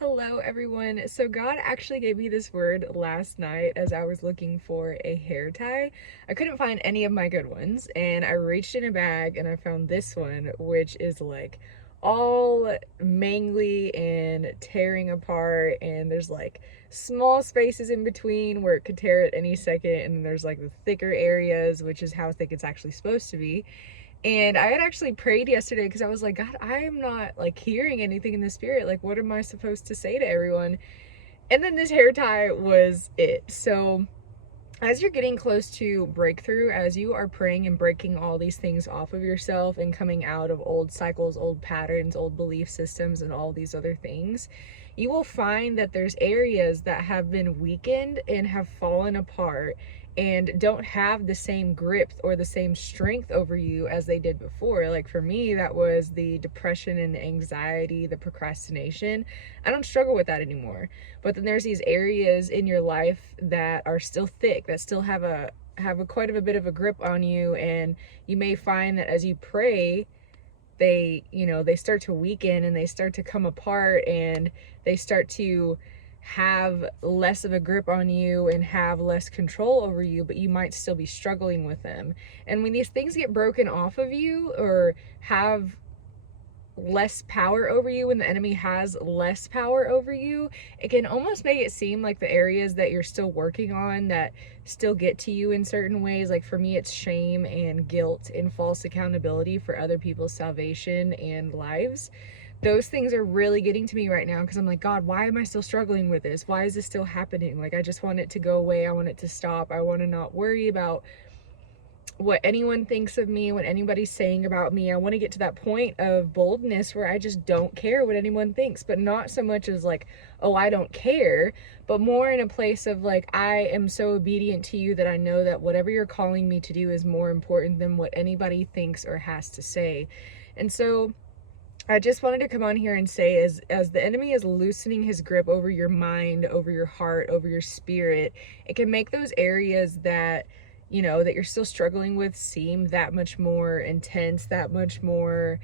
Hello everyone. So God actually gave me this word last night as I was looking for a hair tie. I couldn't find any of my good ones and I reached in a bag and I found this one, which is like all mangly and tearing apart, and there's like small spaces in between where it could tear at any second, and then there's like the thicker areas, which is how thick it's actually supposed to be. And I had actually prayed yesterday because I was like, God, I am not like hearing anything in the spirit. Like, what am I supposed to say to everyone? And then this hair tie was it. So, as you're getting close to breakthrough, as you are praying and breaking all these things off of yourself and coming out of old cycles, old patterns, old belief systems, and all these other things, you will find that there's areas that have been weakened and have fallen apart and don't have the same grip or the same strength over you as they did before. Like for me, that was the depression and the anxiety, the procrastination. I don't struggle with that anymore. But then there's these areas in your life that are still thick, that still have a quite of a bit of a grip on you, and you may find that as you pray, they start to weaken and they start to come apart and they start to have less of a grip on you and have less control over you, but you might still be struggling with them. And when these things get broken off of you or have less power over you, when the enemy has less power over you, it can almost make it seem like the areas that you're still working on that still get to you in certain ways. Like for me, it's shame and guilt and false accountability for other people's salvation and lives. Those things are really getting to me right now because I'm like, God, why am I still struggling with this? Why is this still happening? Like, I just want it to go away. I want it to stop. I want to not worry about what anyone thinks of me, what anybody's saying about me. I want to get to that point of boldness where I just don't care what anyone thinks, but not so much as like, oh, I don't care, but more in a place of like, I am so obedient to you that I know that whatever you're calling me to do is more important than what anybody thinks or has to say. And so I just wanted to come on here and say, as the enemy is loosening his grip over your mind, over your heart, over your spirit, it can make those areas that that you're still struggling with seem that much more intense, that much more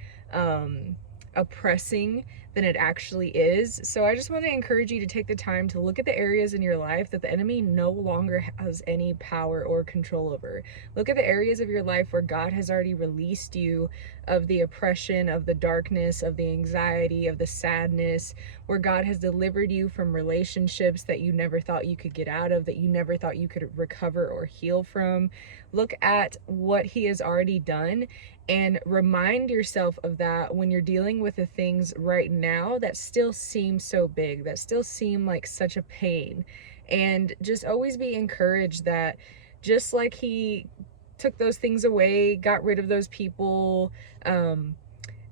oppressing than it actually is. So I just want to encourage you to take the time to look at the areas in your life that the enemy no longer has any power or control over. Look at the areas of your life where God has already released you of the oppression, of the darkness, of the anxiety, of the sadness, where God has delivered you from relationships that you never thought you could get out of, that you never thought you could recover or heal from. Look at what He has already done and remind yourself of that when you're dealing with the things right now that still seem so big, that still seem like such a pain. And just always be encouraged that just like He took those things away, got rid of those people,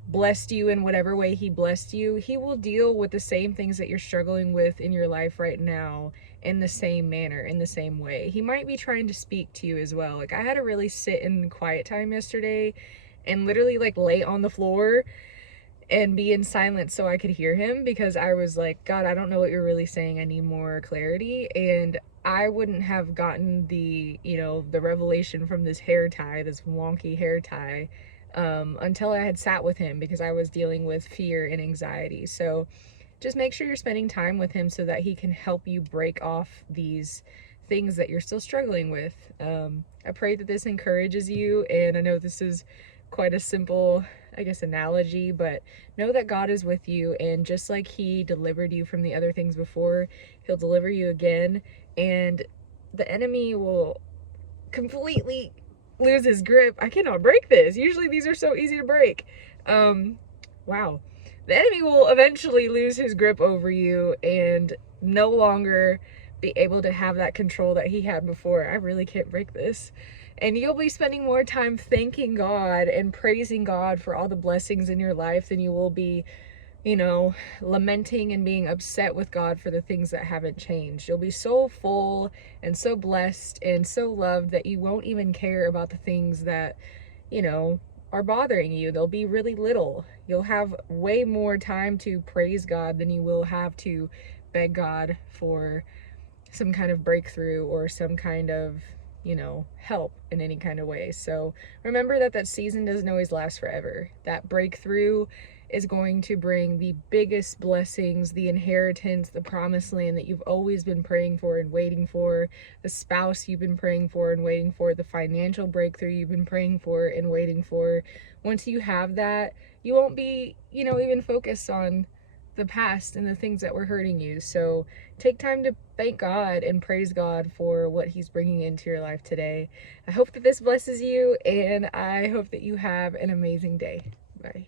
blessed you in whatever way He blessed you, He will deal with the same things that you're struggling with in your life right now in the same manner, in the same way. He might be trying to speak to you as well. Like, I had to really sit in quiet time yesterday and literally like lay on the floor and be in silence so I could hear Him, because I was like, God, I don't know what you're really saying. I need more clarity. And I wouldn't have gotten the revelation from this hair tie, this wonky hair tie, until I had sat with Him, because I was dealing with fear and anxiety. So just make sure you're spending time with Him so that He can help you break off these things that you're still struggling with. I pray that this encourages you, and I know this is quite a simple, I guess, analogy, but know that God is with you, and just like He delivered you from the other things before, He'll deliver you again, and the enemy will completely lose his grip. I cannot break this. Usually these are so easy to break. Wow. The enemy will eventually lose his grip over you and no longer be able to have that control that he had before. I really can't break this. And you'll be spending more time thanking God and praising God for all the blessings in your life than you will be, lamenting and being upset with God for the things that haven't changed. You'll be so full and so blessed and so loved that you won't even care about the things that, are bothering you. They'll be really little. You'll have way more time to praise God than you will have to beg God for some kind of breakthrough or some kind of, help in any kind of way. So remember that season doesn't always last forever. That breakthrough is going to bring the biggest blessings, the inheritance, the promised land that you've always been praying for and waiting for, the spouse you've been praying for and waiting for, the financial breakthrough you've been praying for and waiting for. Once you have that, you won't be, even focused on the past and the things that were hurting you. So take time to thank God and praise God for what He's bringing into your life today. I hope that this blesses you, and I hope that you have an amazing day. Bye.